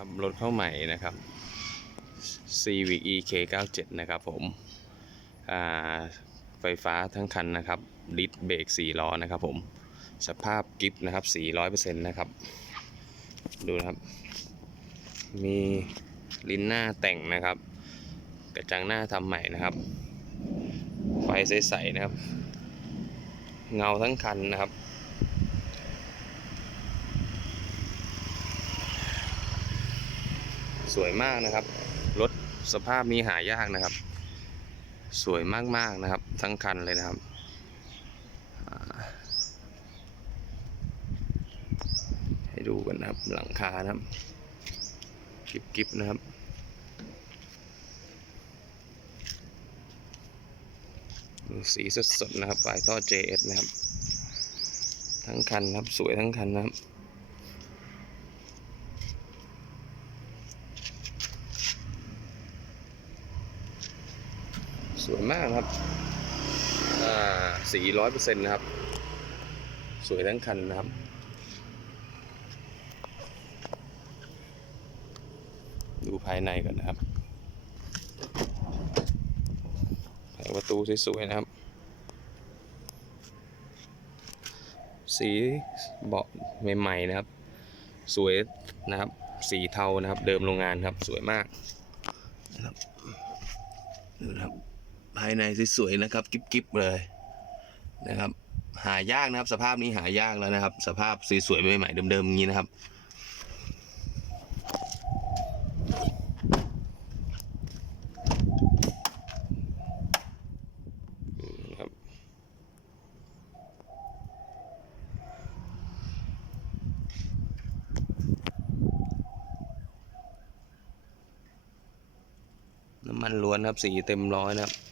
ครับ รถเข้าใหม่นะครับ Civic EK 97นะครับผมไฟฟ้าทั้งคันนะครับลิดเบรก4ล้อนะครับผม สภาพกิฟต์นะครับ 400%นะครับ ดูนะครับ มีลิ้นหน้าแต่งนะครับ กระจังหน้าทำใหม่นะครับ ไฟใสๆนะครับ เงาทั้งคันนะครับ สวยมากนะครับ รถสภาพนี้หายากนะครับ สวยมากๆนะครับ ทั้งคันเลยนะครับให้ดูกันนะครับหลังคานะครับกิบๆนะครับ สีสดๆนะครับปลายท่อ JS นะครับ ทั้งคันนะครับ สวยทั้งคันนะครับ สวยมากครับสีร้อยเปอร์เซ็นต์นะครับ สวยทั้งคันนะครับ ดูภายในก่อนนะครับแผงประตูสวยๆนะครับ สีเบาะใหม่ๆนะครับ สวยนะครับ สีเทานะครับ เดิมโรงงานครับ สวยมากนะครับดูนะครับ ภายในสวยๆนะครับกิ๊บๆเลยนะครับ หายากนะครับ สภาพนี้หายากแล้วนะครับ สภาพสวยๆใหม่ๆเดิมๆอย่างนี้นะครับครับน้ำมันล้วนครับสีเต็มร้อยนะครับ